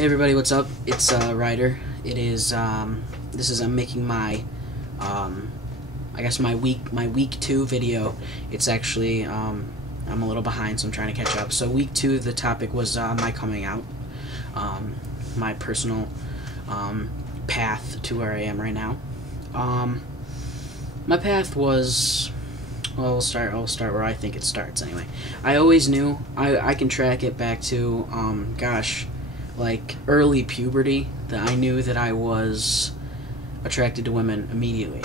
Hey everybody, what's up? It's Ryder. It is I'm making my I guess my week 2 video. It's actually I'm a little behind, so I'm trying to catch up. So week 2, the topic was my coming out, my personal path to where I am right now. My path was, well, I'll start where I think it starts anyway. I always knew, I can track it back to gosh, like early puberty, that I knew that I was attracted to women immediately.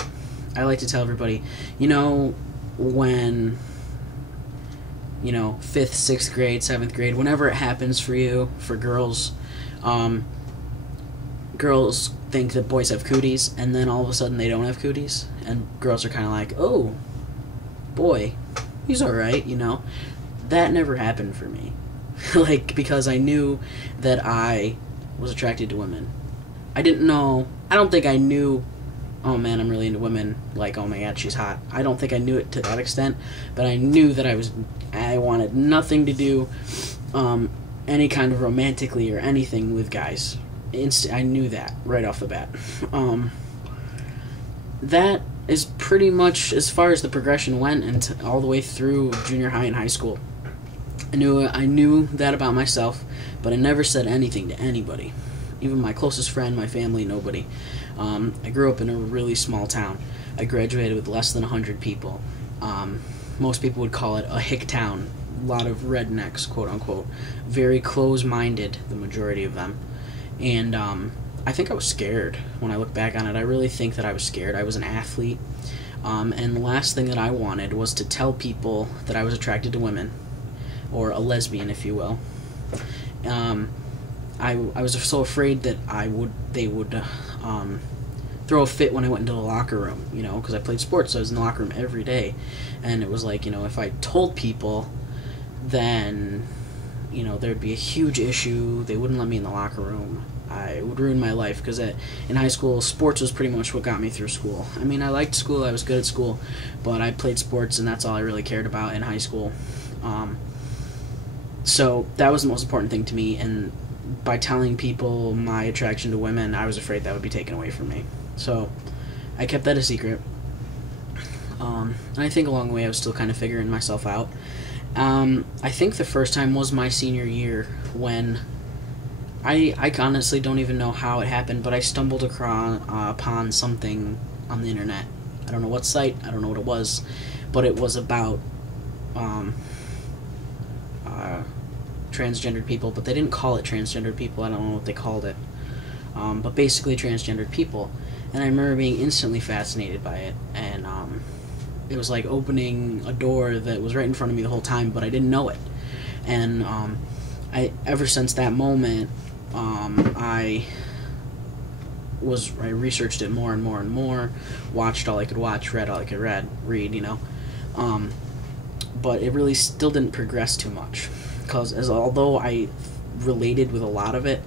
I like to tell everybody, when 5th, 6th grade, 7th grade, whenever it happens for you, for girls, girls think that boys have cooties, and then all of a sudden they don't have cooties, and girls are kind of like, oh, boy, he's alright, That never happened for me. Because I knew that I was attracted to women. I don't think I knew, oh man, I'm really into women, like, oh my god, she's hot. I don't think I knew it to that extent, but I knew that I wanted nothing to do, any kind of romantically or anything with guys. I knew that right off the bat. That is pretty much as far as the progression went, and all the way through junior high and high school. I knew that about myself, but I never said anything to anybody. Even my closest friend, my family, nobody. I grew up in a really small town. I graduated with less than 100 people. Most people would call it a hick town. A lot of rednecks, quote unquote. Very close-minded, the majority of them. And I think I was scared when I look back on it. I really think that I was scared. I was an athlete. And the last thing that I wanted was to tell people that I was attracted to women, or a lesbian, if you will. I was so afraid that they would throw a fit when I went into the locker room, because I played sports, so I was in the locker room every day, and it was like, if I told people, then, there'd be a huge issue. They wouldn't let me in the locker room. I would ruin my life, because in high school, sports was pretty much what got me through school. I mean, I liked school, I was good at school, but I played sports, and that's all I really cared about in high school. So that was the most important thing to me, and by telling people my attraction to women, I was afraid that would be taken away from me. So I kept that a secret. And I think along the way I was still kind of figuring myself out. I think the first time was my senior year, when I honestly don't even know how it happened, but I stumbled upon something on the internet. I don't know what site, I don't know what it was, but it was about transgendered people, but they didn't call it transgendered people. I don't know what they called it, but basically transgendered people. And I remember being instantly fascinated by it, and it was like opening a door that was right in front of me the whole time, but I didn't know it. And ever since that moment, I researched it more and more and more, watched all I could watch, read all I could read, but it really still didn't progress too much. Because although I related with a lot of it,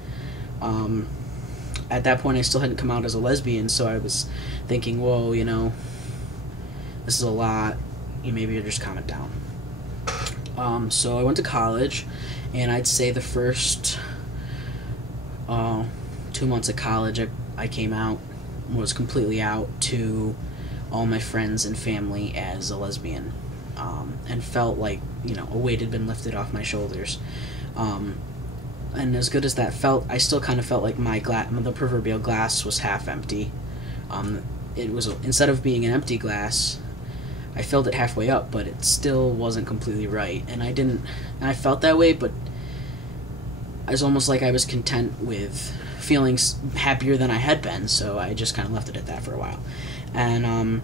at that point I still hadn't come out as a lesbian, so I was thinking, whoa, this is a lot, maybe you'll just calm it down. So I went to college, and I'd say the first 2 months of college I came out, was completely out to all my friends and family as a lesbian. And felt like, a weight had been lifted off my shoulders. And as good as that felt, I still kind of felt like the proverbial glass was half empty. It was, instead of being an empty glass, I filled it halfway up, but it still wasn't completely right. And I felt that way, but it was almost like I was content with feeling happier than I had been, so I just kind of left it at that for a while. And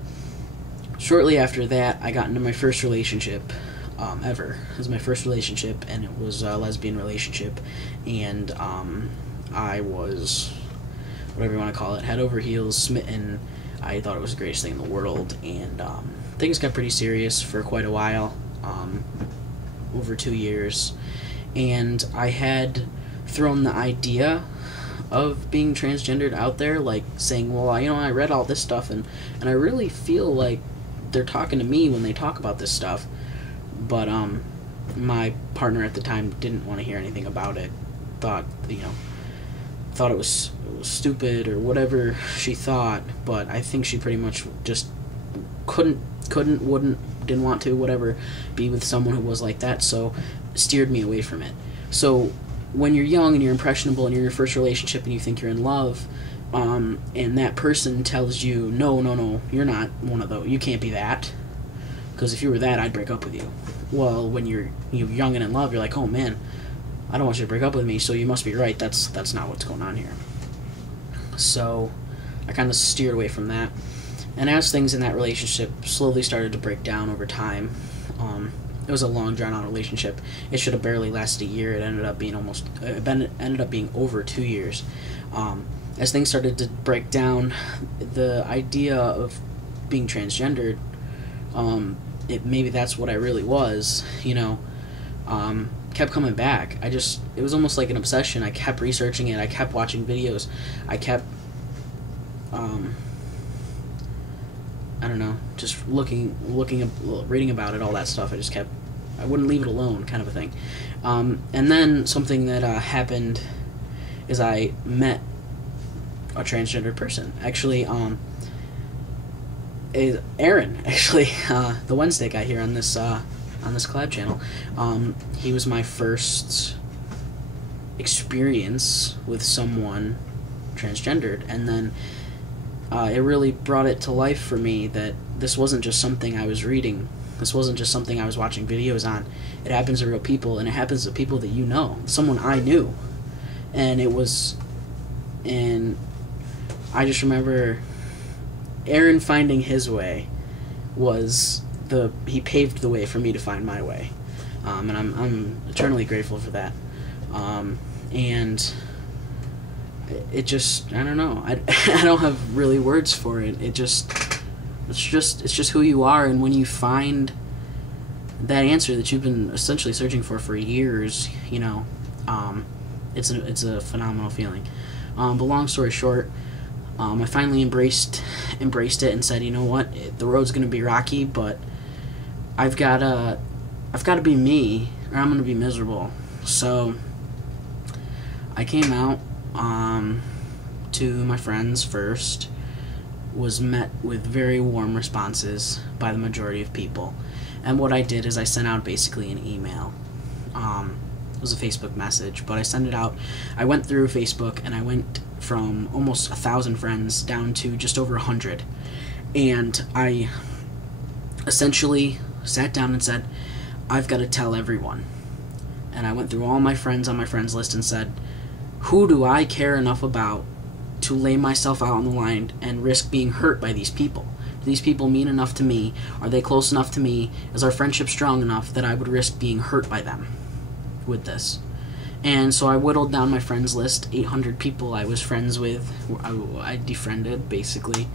shortly after that, I got into my first relationship ever. It was my first relationship, and it was a lesbian relationship, and I was, whatever you want to call it, head over heels, smitten. I thought it was the greatest thing in the world, and things got pretty serious for quite a while, over 2 years, and I had thrown the idea of being transgendered out there, like saying, well, I read all this stuff, and I really feel like they're talking to me when they talk about this stuff, but my partner at the time didn't want to hear anything about it. Thought, thought it was stupid or whatever she thought, but I think she pretty much just couldn't, wouldn't, didn't want to, whatever, be with someone who was like that, so steered me away from it. So when you're young and you're impressionable and you're in your first relationship and you think you're in love, and that person tells you, no, you're not one of those, you can't be that, because if you were that, I'd break up with you. Well, when you're young and in love, you're like, oh man, I don't want you to break up with me, so you must be right, that's not what's going on here. So I kind of steered away from that. And as things in that relationship slowly started to break down over time, it was a long, drawn-out relationship. It should have barely lasted a year. It ended up being over 2 years. As things started to break down, the idea of being transgendered, maybe that's what I really was, kept coming back. It was almost like an obsession. I kept researching it. I kept watching videos. I kept, I don't know, just reading about it, all that stuff. I wouldn't leave it alone, kind of a thing. And then something that happened is I met a transgendered person. Actually, Aaron, actually, the Wednesday guy here on this collab channel. He was my first experience with someone transgendered, and then it really brought it to life for me that this wasn't just something I was reading. This wasn't just something I was watching videos on. It happens to real people, and it happens to people that you know. Someone I knew. And I just remember Aaron finding his way he paved the way for me to find my way. And I'm eternally grateful for that. And it just, I don't know. I don't have really words for it. It's just who you are, and when you find that answer that you've been essentially searching for years, it's a phenomenal feeling. But long story short, I finally embraced it and said, you know what, the road's gonna be rocky, but I've gotta be me, or I'm gonna be miserable. So I came out to my friends first, was met with very warm responses by the majority of people, and what I did is I sent out basically an email. It was a Facebook message, but I sent it out. I went through Facebook and I went from almost 1,000 friends down to just over 100, and I essentially sat down and said, I've got to tell everyone. And I went through all my friends on my friends list and said, who do I care enough about to lay myself out on the line and risk being hurt by these people? Do these people mean enough to me? Are they close enough to me? Is our friendship strong enough that I would risk being hurt by them with this? And so I whittled down my friends list, 800 people I was friends with, I defriended, basically.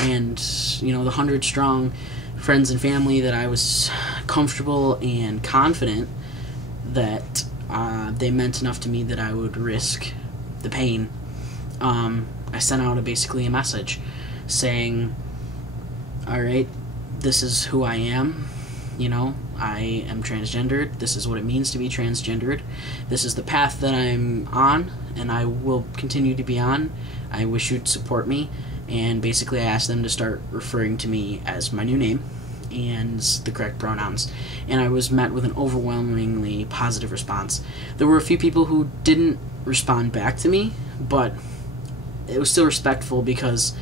And, the 100 strong friends and family that I was comfortable and confident that they meant enough to me that I would risk the pain. I sent out basically a message saying, alright, this is who I am, I am transgendered, this is what it means to be transgendered, this is the path that I'm on, and I will continue to be on. I wish you'd support me. And basically I asked them to start referring to me as my new name and the correct pronouns, and I was met with an overwhelmingly positive response. There were a few people who didn't respond back to me, but it was still respectful, because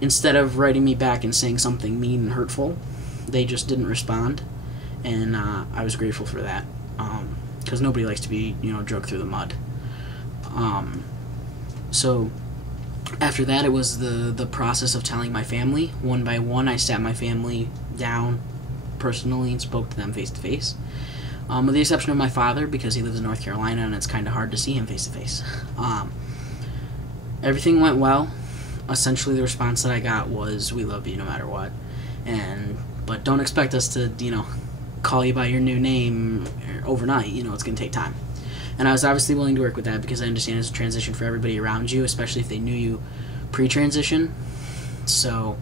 instead of writing me back and saying something mean and hurtful, they just didn't respond, and I was grateful for that, because nobody likes to be, dragged through the mud. So after that, it was the process of telling my family. One by one, I sat my family down personally and spoke to them face to face, with the exception of my father, because he lives in North Carolina and it's kind of hard to see him face to face. Everything went well. Essentially, the response that I got was, we love you no matter what, but don't expect us to, call you by your new name overnight. It's going to take time. And I was obviously willing to work with that, because I understand it's a transition for everybody around you, especially if they knew you pre-transition. So,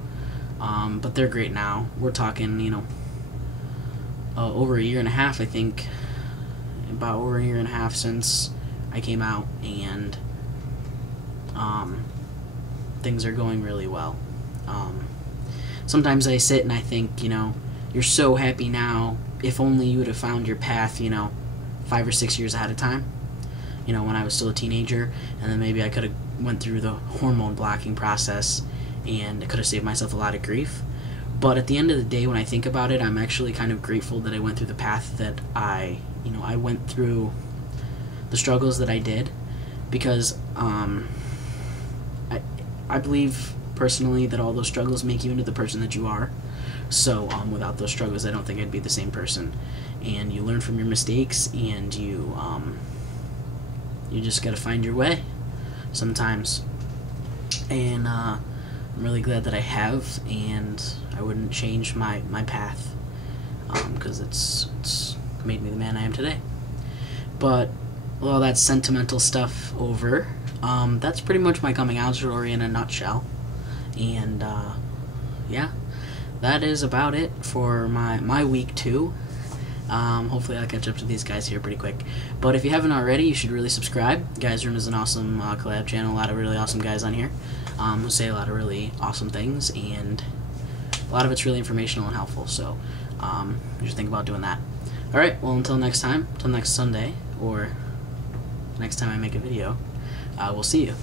but they're great now. We're talking, over a year and a half, I think. About over a year and a half since I came out, and things are going really well. Sometimes I sit and I think, you're so happy now. If only you would have found your path, 5 or 6 years ahead of time. When I was still a teenager, and then maybe I could have went through the hormone blocking process, and I could have saved myself a lot of grief. But at the end of the day, when I think about it, I'm actually kind of grateful that I went through the path that I went through, the struggles that I did, because I believe personally that all those struggles make you into the person that you are. So without those struggles, I don't think I'd be the same person. And you learn from your mistakes, and you just gotta find your way sometimes. And I'm really glad that I have, and I wouldn't change my path, because it's made me the man I am today. But with all that sentimental stuff over, that's pretty much my coming out story in a nutshell. And yeah, that is about it for my week 2. Hopefully I'll catch up to these guys here pretty quick. But if you haven't already, you should really subscribe. TheGuysRoom is an awesome collab channel. A lot of really awesome guys on here who say a lot of really awesome things, and a lot of it's really informational and helpful. So you should think about doing that. Alright, well, until next time, until next Sunday, or next time I make a video, we'll see you.